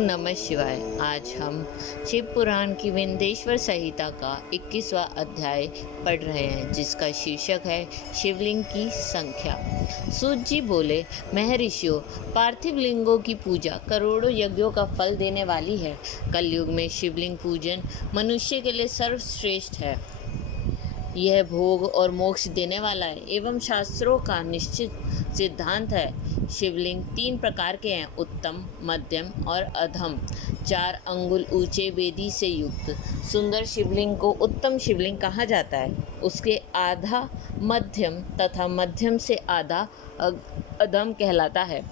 नमः शिवाय। आज हम शिव पुराण की विंध्येश्वर संहिता का 21वां अध्याय पढ़ रहे हैं, जिसका शीर्षक है शिवलिंग की संख्या। सूत जी बोले, महर्षियों, पार्थिव लिंगों की पूजा करोड़ों यज्ञों का फल देने वाली है। कलयुग में शिवलिंग पूजन मनुष्य के लिए सर्वश्रेष्ठ है। यह भोग और मोक्ष देने वाला है एवं शास्त्रों का निश्चित सिद्धांत है। शिवलिंग 3 प्रकार के हैं, उत्तम, मध्यम और अधम। 4 अंगुल ऊंचे वेदी से युक्त सुंदर शिवलिंग को उत्तम शिवलिंग कहा जाता है। उसके आधा मध्यम तथा मध्यम से आधा अधम कहलाता है।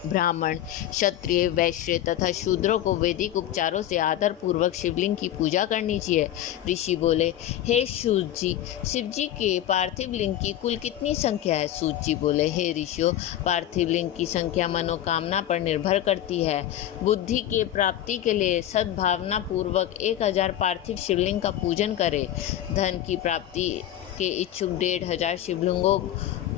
ब्राह्मण, क्षत्रिय, वैश्य तथा शूद्रों को वैदिक उपचारों से आदर पूर्वक शिवलिंग की पूजा करनी चाहिए। ऋषि बोले, हे सूत जी, शिव जी के पार्थिव लिंग की कुल कितनी संख्या है? सूत जी बोले, हे ऋषियों, पार्थिव लिंग की संख्या मनोकामना पर निर्भर करती है। बुद्धि के प्राप्ति के लिए सद्भावना पूर्वक 1000 पार्थिव शिवलिंग का पूजन करें। धन की प्राप्ति के इच्छुक 1500 शिवलिंगों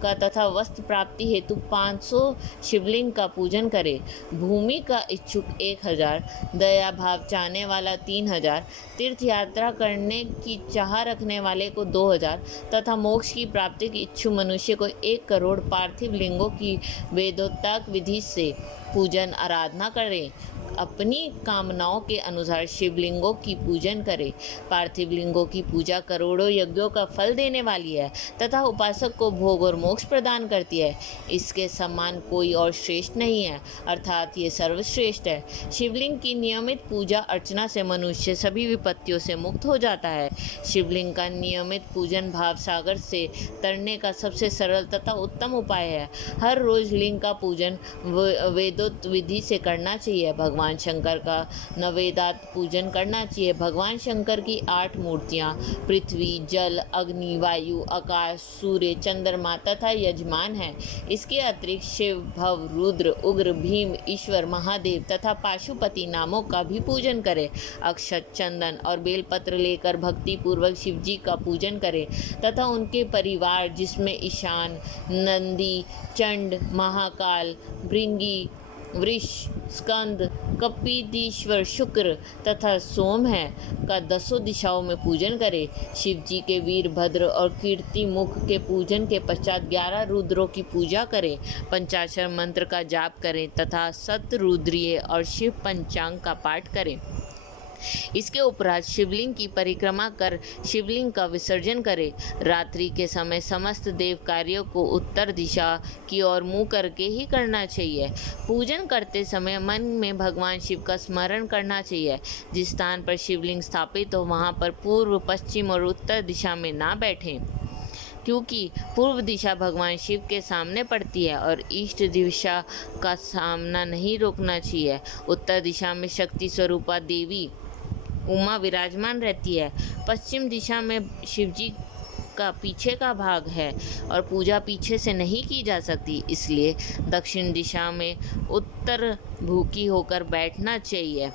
का तथा वस्त्र प्राप्ति हेतु 500 शिवलिंग का पूजन करे। भूमि का इच्छुक 1000, दया भाव चाहने वाला 3000, तीर्थ यात्रा करने की चाह रखने वाले को 2000 तथा मोक्ष की प्राप्ति के इच्छुक मनुष्य को 1 करोड़ पार्थिव लिंगों की वेदोक्ता विधि से पूजन आराधना करें। अपनी कामनाओं के अनुसार शिवलिंगों की पूजन करें। पार्थिव लिंगों की पूजा करोड़ों यज्ञों का फल देने वाली है तथा उपासक को भोग और मोक्ष प्रदान करती है। इसके समान कोई और श्रेष्ठ नहीं है, अर्थात ये सर्वश्रेष्ठ है। शिवलिंग की नियमित पूजा अर्चना से मनुष्य सभी विपत्तियों से मुक्त हो जाता है। शिवलिंग का नियमित पूजन भाव सागर से तरने का सबसे सरल तथा उत्तम उपाय है। हर रोज लिंग का पूजन वेदोक्त विधि से करना चाहिए। भगवान शंकर का नवेदात पूजन करना चाहिए। भगवान शंकर की 8 मूर्तियां पृथ्वी, जल, अग्नि, वायु, आकाश, सूर्य, चंद्रमा तथा यजमान हैं। इसके अतिरिक्त शिव, भव, रुद्र, उग्र, भीम, ईश्वर, महादेव तथा पाशुपति नामों का भी पूजन करें। अक्षत, चंदन और बेलपत्र लेकर भक्ति पूर्वक शिव जी का पूजन करें तथा उनके परिवार, जिसमें ईशान, नंदी, चंड, महाकाल, भृंगी, वृष, स्कंद, कपिदीश्वर, शुक्र तथा सोम है का 10 दिशाओं में पूजन करें। शिव जी के वीरभद्र और कीर्ति मुख के पूजन के पश्चात 11 रुद्रों की पूजा करें। पंचाक्षर मंत्र का जाप करें तथा सतरुद्रीय और शिव पंचांग का पाठ करें। इसके उपरांत शिवलिंग की परिक्रमा कर शिवलिंग का विसर्जन करें। रात्रि के समय समस्त देव कार्यों को उत्तर दिशा की ओर मुँह करके ही करना चाहिए। पूजन करते समय मन में भगवान शिव का स्मरण करना चाहिए। जिस स्थान पर शिवलिंग स्थापित हो वहाँ पर पूर्व, पश्चिम और उत्तर दिशा में ना बैठें, क्योंकि पूर्व दिशा भगवान शिव के सामने पड़ती है और इष्ट दिशा का सामना नहीं रोकना चाहिए। उत्तर दिशा में शक्ति स्वरूपा देवी उमा विराजमान रहती है। पश्चिम दिशा में शिवजी का पीछे का भाग है और पूजा पीछे से नहीं की जा सकती, इसलिए दक्षिण दिशा में उत्तर भूखी होकर बैठना चाहिए।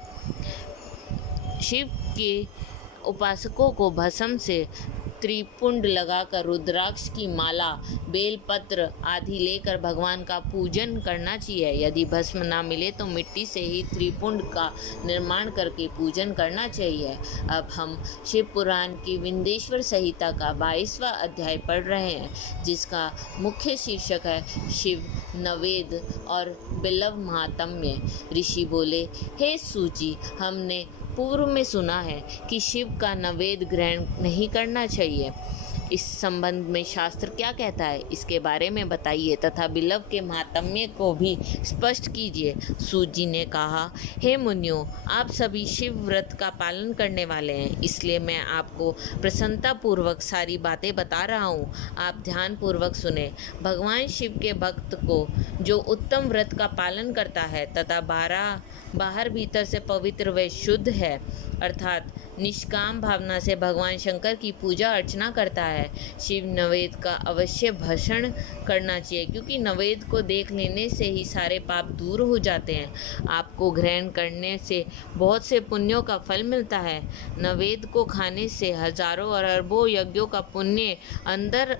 शिव के उपासकों को भस्म से त्रिपुंड लगाकर रुद्राक्ष की माला, बेलपत्र आदि लेकर भगवान का पूजन करना चाहिए। यदि भस्म ना मिले तो मिट्टी से ही त्रिपुंड का निर्माण करके पूजन करना चाहिए। अब हम शिव पुराण की विंध्येश्वर संहिता का 22वां अध्याय पढ़ रहे हैं, जिसका मुख्य शीर्षक है शिव नवेद और बिल्व महात्म्य। ऋषि बोले, हे सूची, हमने पूर्व में सुना है कि शिव का नवेद ग्रहण नहीं करना चाहिए। इस संबंध में शास्त्र क्या कहता है, इसके बारे में बताइए तथा बिल्व के महात्म्य को भी स्पष्ट कीजिए। सूत जी ने कहा, हे मुनियों, आप सभी शिव व्रत का पालन करने वाले हैं, इसलिए मैं आपको प्रसन्नतापूर्वक सारी बातें बता रहा हूँ। आप ध्यानपूर्वक सुने। भगवान शिव के भक्त को जो उत्तम व्रत का पालन करता है तथा बाहर भीतर से पवित्र व शुद्ध है, अर्थात निष्काम भावना से भगवान शंकर की पूजा अर्चना करता है, शिव नवेद का अवश्य भक्षण करना चाहिए, क्योंकि नवेद को देख लेने से ही सारे पाप दूर हो जाते हैं। आपको ग्रहण करने से बहुत से पुण्यों का फल मिलता है। नवेद को खाने से हजारों और अरबों यज्ञों का पुण्य अंदर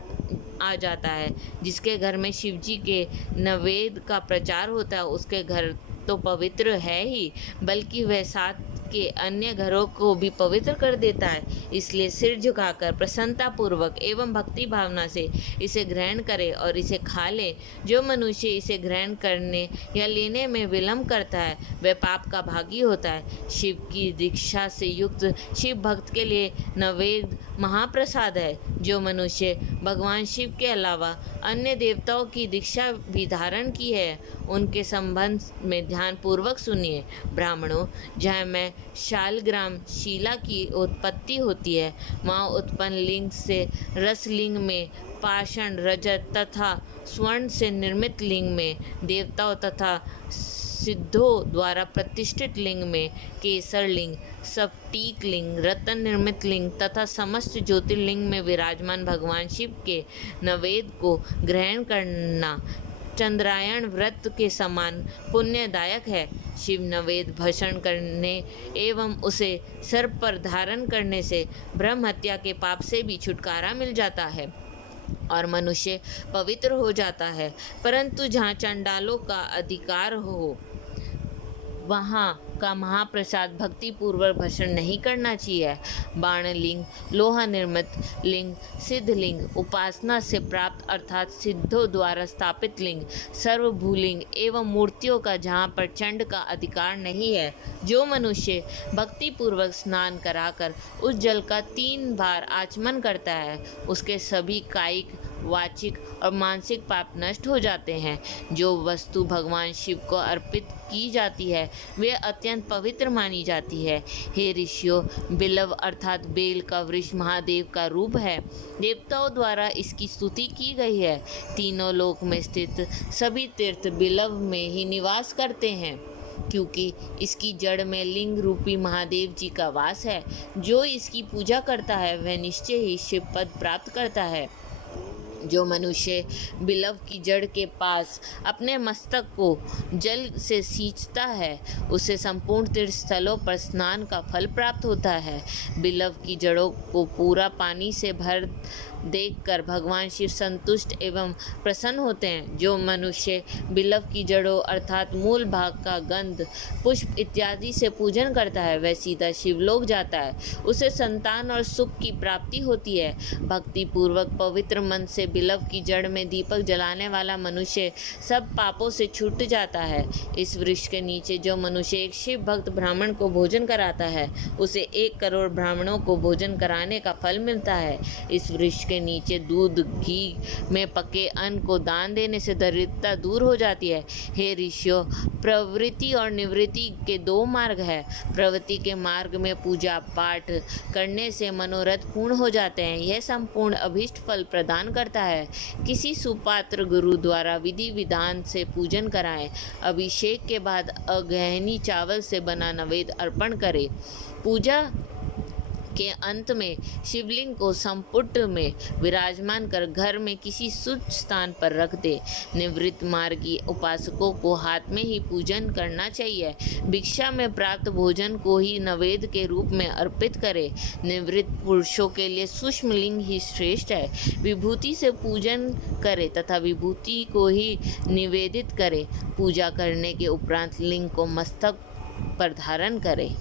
आ जाता है। जिसके घर में शिव जी के नवेद का प्रचार होता है, उसके घर तो पवित्र है ही, बल्कि वह साथ के अन्य घरों को भी पवित्र कर देता है। इसलिए सिर झुकाकर प्रसन्नता पूर्वक एवं भक्ति भावना से इसे ग्रहण करे और इसे खा ले। जो मनुष्य इसे ग्रहण करने या लेने में विलंब करता है वह पाप का भागी होता है। शिव की दीक्षा से युक्त शिव भक्त के लिए नैवेद्य महाप्रसाद है। जो मनुष्य भगवान शिव के अलावा अन्य देवताओं की दीक्षा भी धारण की है उनके संबंध में ध्यान पूर्वक सुनिए। ब्राह्मणों, जहाँ में शालग्राम शिला की उत्पत्ति होती है वहाँ उत्पन्न लिंग से रसलिंग में, पाषाण, रजत तथा स्वर्ण से निर्मित लिंग में, देवताओं तथा सिद्धों द्वारा प्रतिष्ठित लिंग में, केसर लिंग, स्फटिक लिंग, रत्न निर्मित लिंग तथा समस्त ज्योतिर्लिंग में विराजमान भगवान शिव के नैवेद्य को ग्रहण करना चंद्रायण व्रत के समान पुण्यदायक है। शिव नैवेद्य भक्षण करने एवं उसे सर पर धारण करने से ब्रह्म हत्या के पाप से भी छुटकारा मिल जाता है और मनुष्य पवित्र हो जाता है। परंतु जहाँ चंडालों का अधिकार हो वहाँ का महाप्रसाद भक्ति पूर्वक भक्षण नहीं करना चाहिए। बाण लिंग, लोहा निर्मित लिंग, सिद्ध लिंग, उपासना से प्राप्त अर्थात सिद्धों द्वारा स्थापित लिंग, सर्वभूलिंग एवं मूर्तियों का जहाँ पर चंड का अधिकार नहीं है। जो मनुष्य भक्ति पूर्वक स्नान कराकर उस जल का 3 बार आचमन करता है उसके सभी कायिक, वाचिक और मानसिक पाप नष्ट हो जाते हैं। जो वस्तु भगवान शिव को अर्पित की जाती है वे अत्यंत पवित्र मानी जाती है। हे ऋषियों, बिलव अर्थात बेल का वृक्ष महादेव का रूप है। देवताओं द्वारा इसकी स्तुति की गई है। तीनों लोक में स्थित सभी तीर्थ बिलव में ही निवास करते हैं क्योंकि इसकी जड़ में लिंग रूपी महादेव जी का वास है। जो इसकी पूजा करता है वह निश्चय ही शिव पद प्राप्त करता है। जो मनुष्य बिलव की जड़ के पास अपने मस्तक को जल से सींचता है उसे संपूर्ण तीर्थ स्थलों पर स्नान का फल प्राप्त होता है। बिलव की जड़ों को पूरा पानी से भर देखकर भगवान शिव संतुष्ट एवं प्रसन्न होते हैं। जो मनुष्य बिलव की जड़ों अर्थात मूल भाग का गंध, पुष्प इत्यादि से पूजन करता है वह सीधा शिवलोक जाता है। उसे संतान और सुख की प्राप्ति होती है। भक्ति पूर्वक पवित्र मन से बिलव की जड़ में दीपक जलाने वाला मनुष्य सब पापों से छूट जाता है। इस वृक्ष के नीचे जो मनुष्य एक शिव भक्त ब्राह्मण को भोजन कराता है उसे 1 करोड़ ब्राह्मणों को भोजन कराने का फल मिलता है। इस वृक्ष के नीचे दूध, घी में पके अन्न को दान देने से दरिद्रता दूर हो जाती है। हे ऋषियों, प्रवृत्ति और निवृत्ति के 2 मार्ग है। प्रवृत्ति के मार्ग में पूजा पाठ करने से मनोरथ पूर्ण हो जाते हैं। यह संपूर्ण अभीष्ट फल प्रदान करता है। किसी सुपात्र गुरु द्वारा विधि विधान से पूजन कराएं। अभिषेक के बाद अगहनी चावल से बना नैवेद्य अर्पण करें। पूजा के अंत में शिवलिंग को संपुट में विराजमान कर घर में किसी शुद्ध स्थान पर रख दे। निवृत्त मार्गी उपासकों को हाथ में ही पूजन करना चाहिए। भिक्षा में प्राप्त भोजन को ही नैवेद्य के रूप में अर्पित करे। निवृत्त पुरुषों के लिए सूक्ष्म लिंग ही श्रेष्ठ है। विभूति से पूजन करे तथा विभूति को ही निवेदित करे। पूजा करने के उपरांत लिंग को मस्तक पर धारण करे।